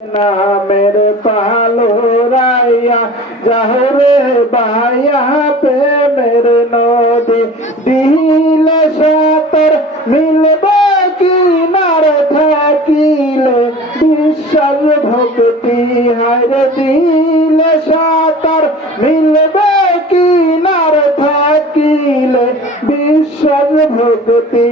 नामेर पालो राया जहरे बाया पे मेरे नदी दिल सातर मिलबे किनार থাকিলে বিশ্বাস ভক্তি হারে দিল সাতার মিলবে কিনার থাকিলে বিশ্বাস ভক্তি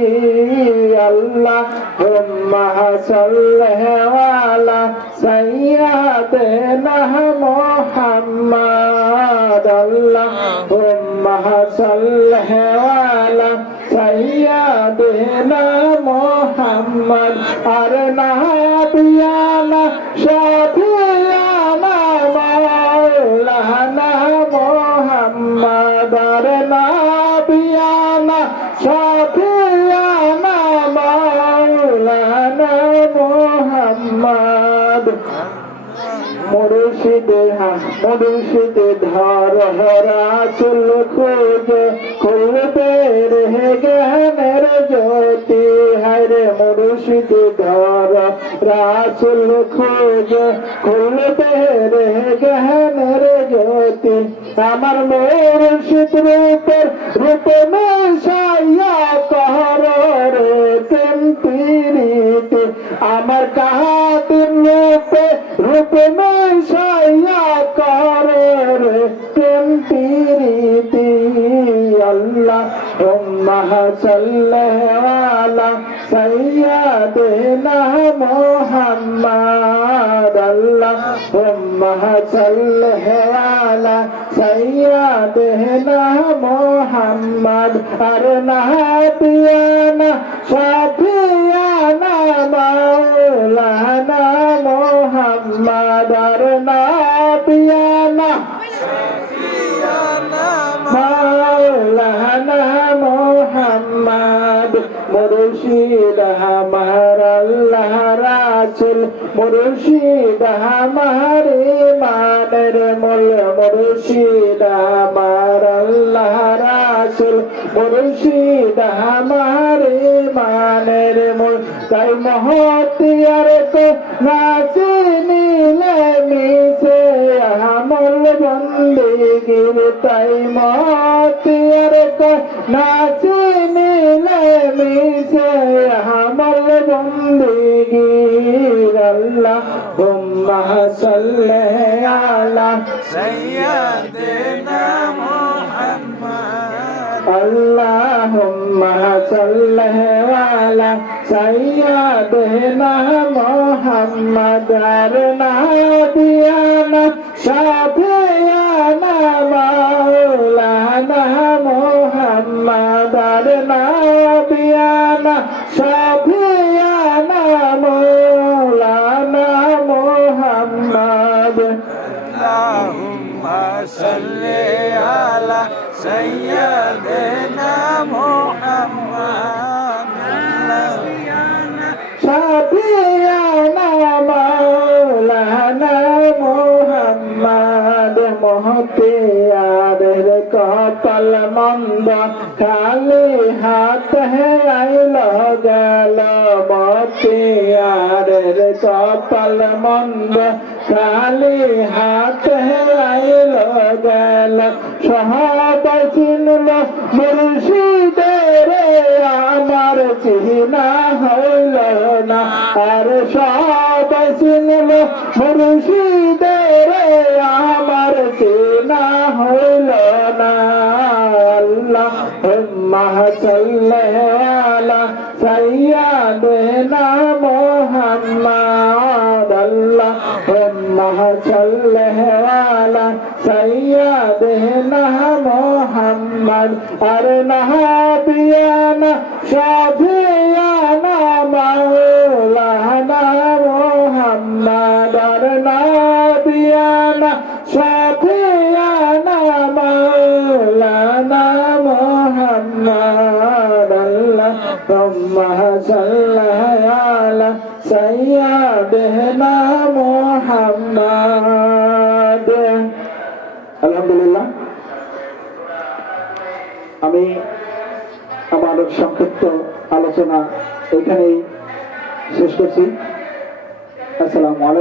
আল্লাহ হুম্মা সাল্লাল্লাহু আলা সাইয়্যিদিনা মুহাম্মাদ আল্লাহুম্মা সাল্লাল্লাহু আলা সাইয়্যিদিনা মুহাম্মাদ আর নাবিয়ানা শাফিয়ানা মাওলানা মুহাম্মাদ আর নাবিয়ানা শাফিয়ানা মাওলানা মুহাম্মাদ মুর্শিদে ধর রাসূল খোঁজে খুলবে রে জ্ঞানের জ্যোতি হরে মুর্শিদে ধর রাসূল খোঁজে খুলবে রে জ্ঞানের জ্যোতি আমার মুর্শিদ রূপে মিশাইয়া কর রে প্রেম প্রীতি আমার কাহাতির রূপে মিশাইয়া কর রে প্রেম প্রীতি আল্লাহুম্মা সাল্লাল্লাহু আলা সাইয়্যিদিনা মুহাম্মাদ আল্লাহুম্মা সাল্লাল্লাহু আলা সাইয়্যিদিনা মুহাম্মাদ আর নাবিয়ানা শাফিয়ানা মাওলানা মুহাম্মাদ আর নাবিয়ানা মাওলানা মুহাম্মাদ মুর্শিদ আমার আল্লাহ রাসূল মুর্শিদ আমার ইমানের মূল মুর্শিদ আমার আল্লাহ রাসূল মুর্শিদ আমার ইমানের মূল তাই মহতিয়ার কো নাচিনিলে মিশে আমল বন্দেগীর তাই মহতিয়ার কো নাচিনিলে মিশে আমল বন্দেগীর আল্লাহুম্মা সাল্লি আলা সাইয়্যিদিনা মুহাম্মাদ আল্লাহুম্মা সাল্লি আলা সাইয়্যিদিনা মুহাম্মাদ আর নাবিয়ানা শাফিয়ানা মাওলানা মুহাম্মাদ আর নাবিয়ানা শাফিয়ানা মাওলানা মুহাম্মাদ আল্লাহুম্মা সাল্লি আলা সাইয়্যিদিনা মুহাম্মাদ শাফিয়ানা মাওলানা মুহাম্মাদ মহতিয়ারের কপাল মন্দ খালি হাত আইল গেল মহতিয়ারের কপাল মন্দ খালি হাত আইল গেল সহাবা চিনল মুর্শিদের আমার চিহ্না হইল না আর সহাবা চিনল মুর্শিদের আমার চিহ্না হইল না আল্লাহুম্মা সাল্লি আলা সাইয়্যিদিনা মুহাম্মাদ আল্লাহুম্মা সাল্লি আলা সাইয়্যিদিনা মুহাম্মাদ আর নাবিয়ানা শাফিয়ানা মাওলানা মুহাম্মাদ আর নাবিয়ানা শাফিয়ানা মাওলানা মুহাম্মাদ আল্লাহুম্মা সাল্লি আলা সাইয়্যিদিনা মুহাম্মাদ আলহামদুলিল্লাহ আমি আমার সংক্ষিপ্ত আলোচনা এখানেই শেষ করছি। আসসালামু আলাইকুম।